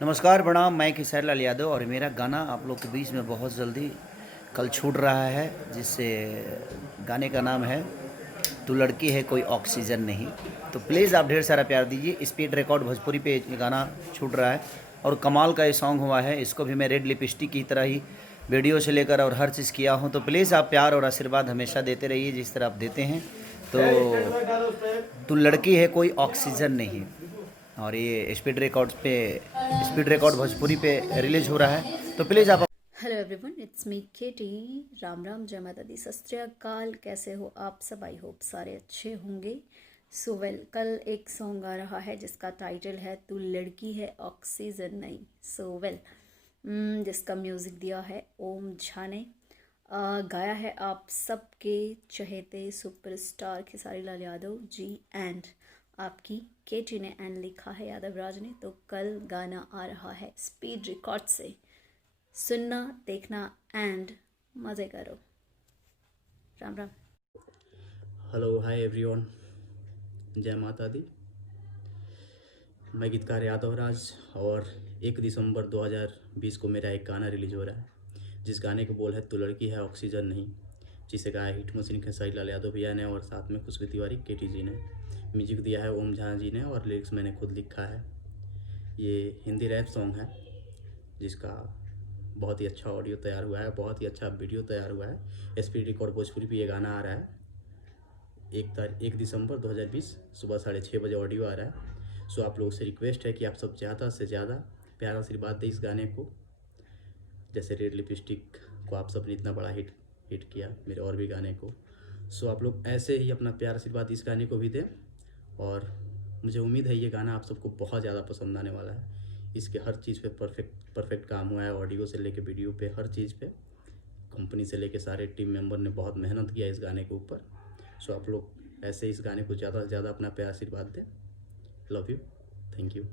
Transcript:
नमस्कार प्रणाम, मैं खेसारी लाल यादव और मेरा गाना आप लोग के बीच में बहुत जल्दी कल छूट रहा है, जिससे गाने का नाम है तू लड़की है कोई ऑक्सीजन नहीं। तो प्लीज़ आप ढेर सारा प्यार दीजिए। स्पीड रिकॉर्ड भोजपुरी पे ये गाना छूट रहा है और कमाल का ये सॉन्ग हुआ है। इसको भी मैं रेड लिपस्टिक की तरह ही वीडियो से लेकर और हर चीज़ किया हूँ। तो प्लीज़ आप प्यार और आशीर्वाद हमेशा देते रहिए जिस तरह आप देते हैं। तो तू लड़की है कोई ऑक्सीजन नहीं, और ये स्पीड रिकॉर्ड भोजपुरी पे रिलीज हो रहा है। तो प्लीज़ आप हेलो एवरीवन, इट्स मी केटी। राम राम, जय माता दी, सत श्री अकाल। कैसे हो आप सब? आई होप सारे अच्छे होंगे। सो वेल, कल एक सॉन्ग आ रहा है जिसका टाइटल है तू लड़की है ऑक्सीजन नहीं। सो वेल, जिसका म्यूज़िक दिया है ओम झा ने। गाया है आप सबके चहेते सुपरस्टार खेसारी लाल यादव जी एंड आपकी केटी ने, एंड लिखा है यादव राज ने। तो कल गाना आ रहा है स्पीड रिकॉर्ड से। सुनना, देखना एंड मज़े करो। Ram Ram. Hello, hi everyone, जय माता दी। मैं गीतकार यादव राज और 1 दिसंबर 2020 को मेरा एक गाना रिलीज हो रहा है जिस गाने के बोल है तू लड़की है ऑक्सीजन नहीं, जिसे गाया हिट मशीन खेसारी लाल यादव भैया ने और साथ में खुशबू तिवारी केटी जी ने। म्यूजिक दिया है ओम झा जी ने और लिरिक्स मैंने खुद लिखा है। ये हिंदी रैप सॉन्ग है जिसका बहुत ही अच्छा ऑडियो तैयार हुआ है, बहुत ही अच्छा वीडियो तैयार हुआ है। स्पीड रिकॉर्ड भोजपुरी पे ये गाना आ रहा है 1 दिसंबर 2020 सुबह 6:30 बजे ऑडियो आ रहा है। सो आप लोगों से रिक्वेस्ट है कि आप सब ज़्यादा से ज़्यादा प्यार आशीर्वाद दें इस गाने को। जैसे रेड लिपस्टिक को आप सब ने इतना बड़ा हिट किया मेरे और भी गाने को। सो आप लोग ऐसे ही अपना प्यार आशीर्वाद इस गाने को भी दें और मुझे उम्मीद है ये गाना आप सबको बहुत ज़्यादा पसंद आने वाला है। इसके हर चीज़ पे परफेक्ट काम हुआ है, ऑडियो से लेके वीडियो पे, हर चीज़ पे कंपनी से लेके सारे टीम मेंबर ने बहुत मेहनत किया इस गाने के ऊपर। सो आप लोग ऐसे इस गाने को ज़्यादा से ज़्यादा अपना प्यार आशीर्वाद दें। Love you, thank you.